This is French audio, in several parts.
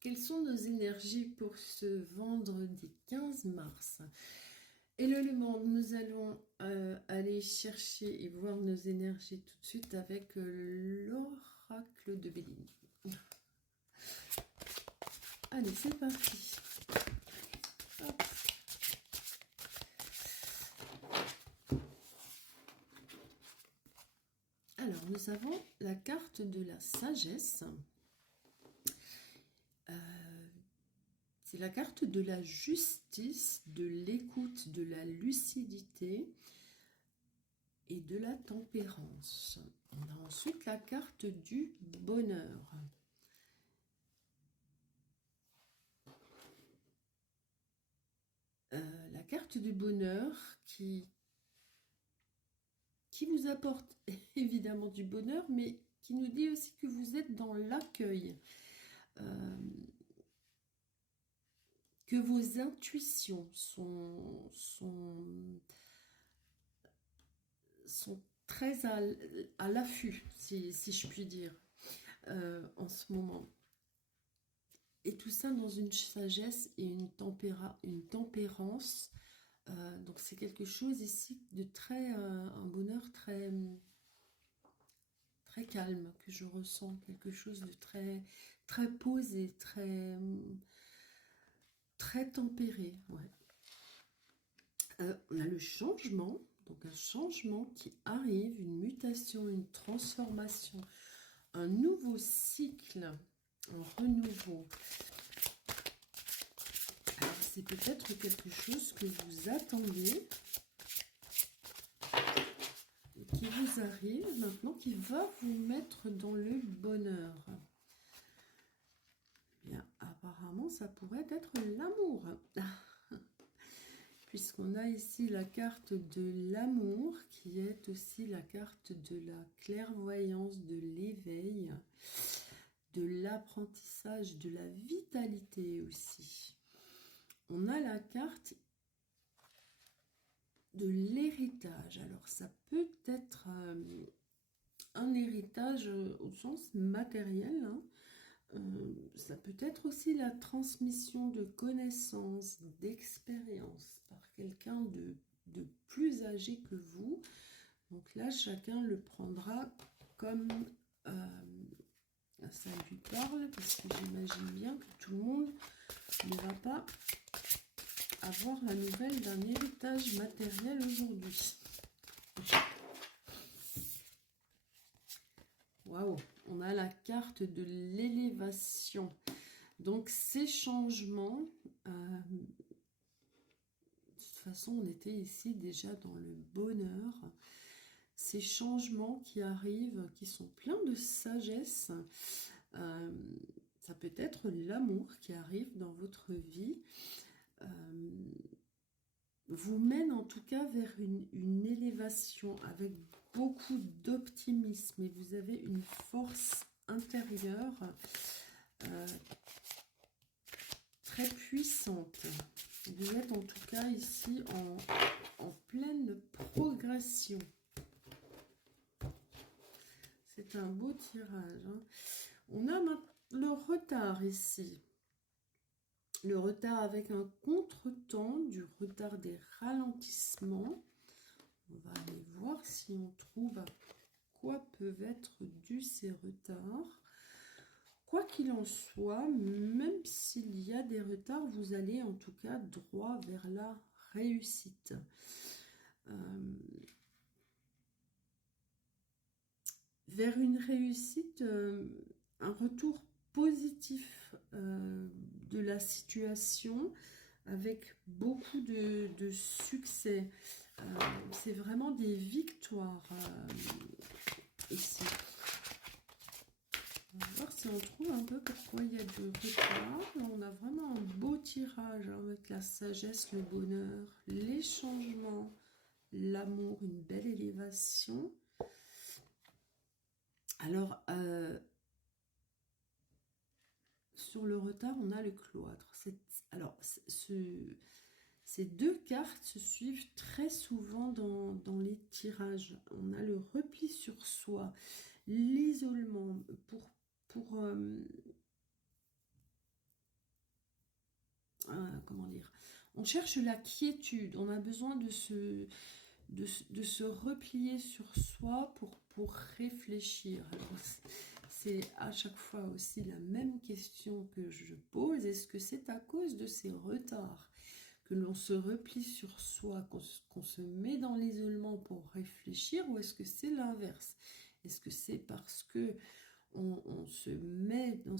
quelles sont nos énergies pour ce vendredi 15 mars? Hello le monde, nous allons aller chercher et voir nos énergies tout de suite avec l'oracle de Béline. Allez, c'est parti. Hop. Alors, nous avons la carte de la sagesse. C'est la carte de la justice, de l'écoute, de la lucidité et de la tempérance. On a ensuite la carte du bonheur. La carte du bonheur qui vous apporte évidemment du bonheur, mais qui nous dit aussi que vous êtes dans l'accueil. Que vos intuitions sont très à l'affût, si je puis dire, en ce moment. Et tout ça dans une sagesse et une tempérance. Donc c'est quelque chose ici de très, un bonheur très, très calme que je ressens, quelque chose de très, très posé, très, très tempéré. Ouais. On a le changement, donc un changement qui arrive, une mutation, une transformation, un nouveau cycle, un renouveau. Alors c'est peut-être quelque chose que vous attendez et qui vous arrive maintenant, qui va vous mettre dans le bonheur. Bien, apparemment ça pourrait être l'amour. Puisqu'on a ici la carte de l'amour, qui est aussi la carte de la clairvoyance, de l'éveil, de l'apprentissage, de la vitalité aussi. On a la carte de l'héritage. Alors ça peut être un héritage au sens matériel, hein. Ça peut être aussi la transmission de connaissances, d'expériences par quelqu'un de plus âgé que vous. Donc là, chacun le prendra comme ça lui parle, parce que j'imagine bien que tout le monde ne va pas avoir la nouvelle d'un héritage matériel aujourd'hui. Waouh, on a la carte de l'élévation. Donc ces changements, de toute façon on était ici déjà dans le bonheur. Ces changements qui arrivent, qui sont pleins de sagesse, ça peut être l'amour qui arrive dans votre vie, vous mène en tout cas vers une élévation avec beaucoup d'optimisme et vous avez une force intérieure très puissante. Vous êtes en tout cas ici en pleine progression. C'est un beau tirage, hein. On a le retard ici. Le retard avec un contretemps, du retard des ralentissements. On va aller voir si on trouve à quoi peuvent être dus ces retards. Quoi qu'il en soit, même s'il y a des retards, vous allez en tout cas droit vers la réussite. Vers une réussite, un retour positif de la situation avec beaucoup de succès. C'est vraiment des victoires ici. On va voir si on trouve un peu pourquoi il y a de retard. On a vraiment un beau tirage avec la sagesse, le bonheur, les changements, l'amour, une belle élévation. Alors, sur le retard, on a le cloître. Alors, ces deux cartes se suivent très souvent dans les tirages. On a le repli sur soi, l'isolement pour on cherche la quiétude, on a besoin de se replier sur soi pour réfléchir. Alors, c'est à chaque fois aussi la même question que je pose. Est-ce que c'est à cause de ces retards que l'on se replie sur soi, qu'on se met dans l'isolement pour réfléchir, ou est-ce que c'est l'inverse? Est-ce que c'est parce que on se met dans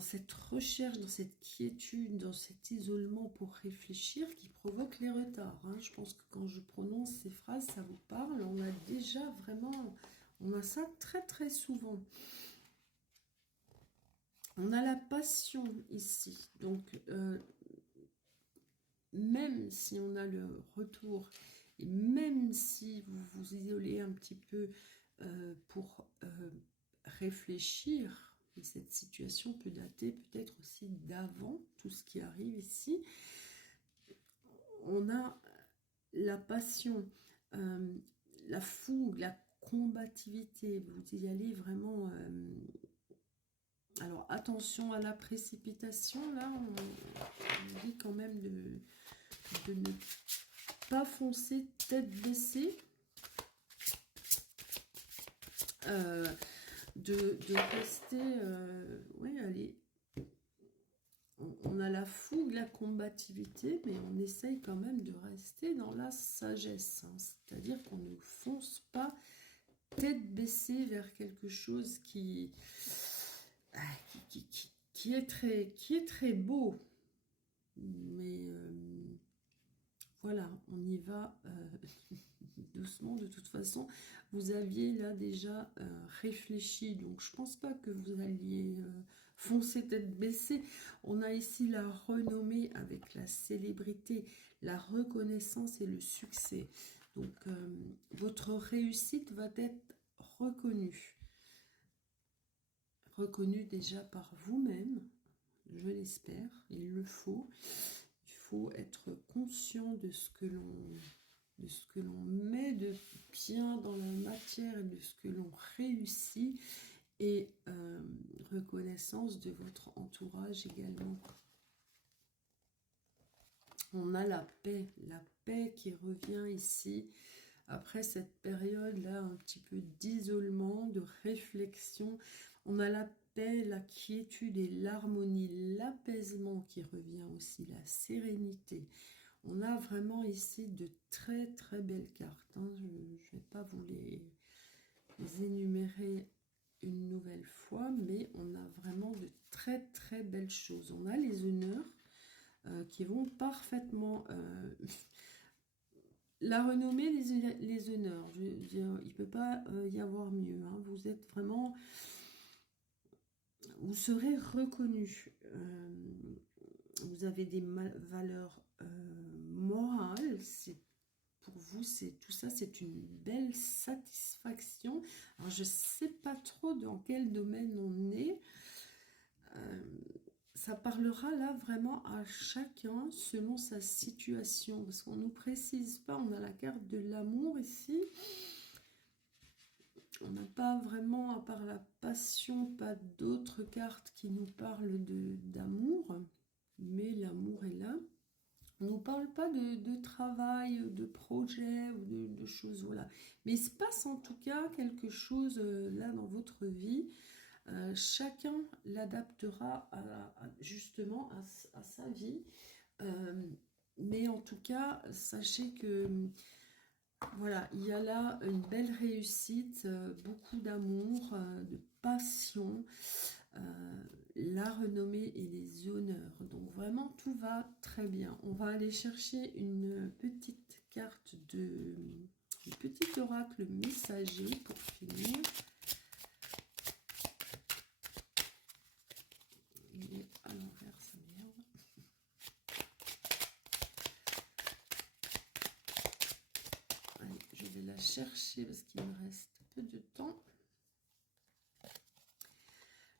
cette recherche, dans cette quiétude, dans cet isolement pour réfléchir qui provoque les retards, hein? Je pense que quand je prononce ces phrases, ça vous parle. On a déjà vraiment, on a ça très très souvent. On a la passion ici, donc même si on a le retour, et même si vous vous isolez un petit peu pour réfléchir, et cette situation peut dater peut-être aussi d'avant tout ce qui arrive ici, on a la passion, la fougue, la combativité, vous y allez vraiment... alors attention à la précipitation, là on dit quand même de ne pas foncer tête baissée, de rester, ouais, allez, on a la fougue, la combativité, mais on essaye quand même de rester dans la sagesse, hein, c'est-à-dire qu'on ne fonce pas tête baissée vers quelque chose qui est très beau, mais voilà, on y va doucement. De toute façon, vous aviez là déjà réfléchi, donc je pense pas que vous alliez foncer tête baissée. On a ici la renommée avec la célébrité, la reconnaissance et le succès. Donc votre réussite va être reconnue. Reconnue déjà par vous-même, je l'espère, il le faut. Il faut être conscient de ce que l'on met de bien dans la matière et de ce que l'on réussit, et reconnaissance de votre entourage également. On a la paix qui revient ici après cette période-là un petit peu d'isolement, de réflexion. On a la paix, la quiétude et l'harmonie, l'apaisement qui revient aussi, la sérénité. On a vraiment ici de très très belles cartes, hein. Je ne vais pas vous les énumérer une nouvelle fois, mais on a vraiment de très très belles choses. On a les honneurs qui vont parfaitement... la renommée, les honneurs, je veux dire, il ne peut pas y avoir mieux, hein. Vous êtes vraiment... Vous serez reconnu. Vous avez des valeurs morales. Pour vous, tout ça, c'est une belle satisfaction. Alors, je ne sais pas trop dans quel domaine on est. Ça parlera là vraiment à chacun selon sa situation, parce qu'on ne nous précise pas. On a la carte de l'amour ici. On n'a pas vraiment, à part la passion, pas d'autres cartes qui nous parlent d'amour, mais l'amour est là. On ne nous parle pas de travail, de projet ou de choses, voilà. Mais il se passe en tout cas quelque chose là dans votre vie. Chacun l'adaptera justement à sa vie. Mais en tout cas, sachez que voilà, il y a là une belle réussite, beaucoup d'amour, de passion, la renommée et les honneurs. Donc vraiment, tout va très bien. On va aller chercher une petite carte un petit oracle messager pour finir. Il est à l'envers, ça m'énerve. Allez, je vais la chercher parce qu'il me reste peu de temps.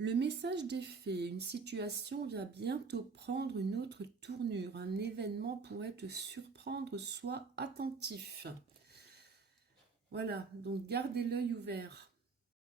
Le message des fées, une situation vient bientôt prendre une autre tournure. Un événement pourrait te surprendre, sois attentif. Voilà, donc gardez l'œil ouvert.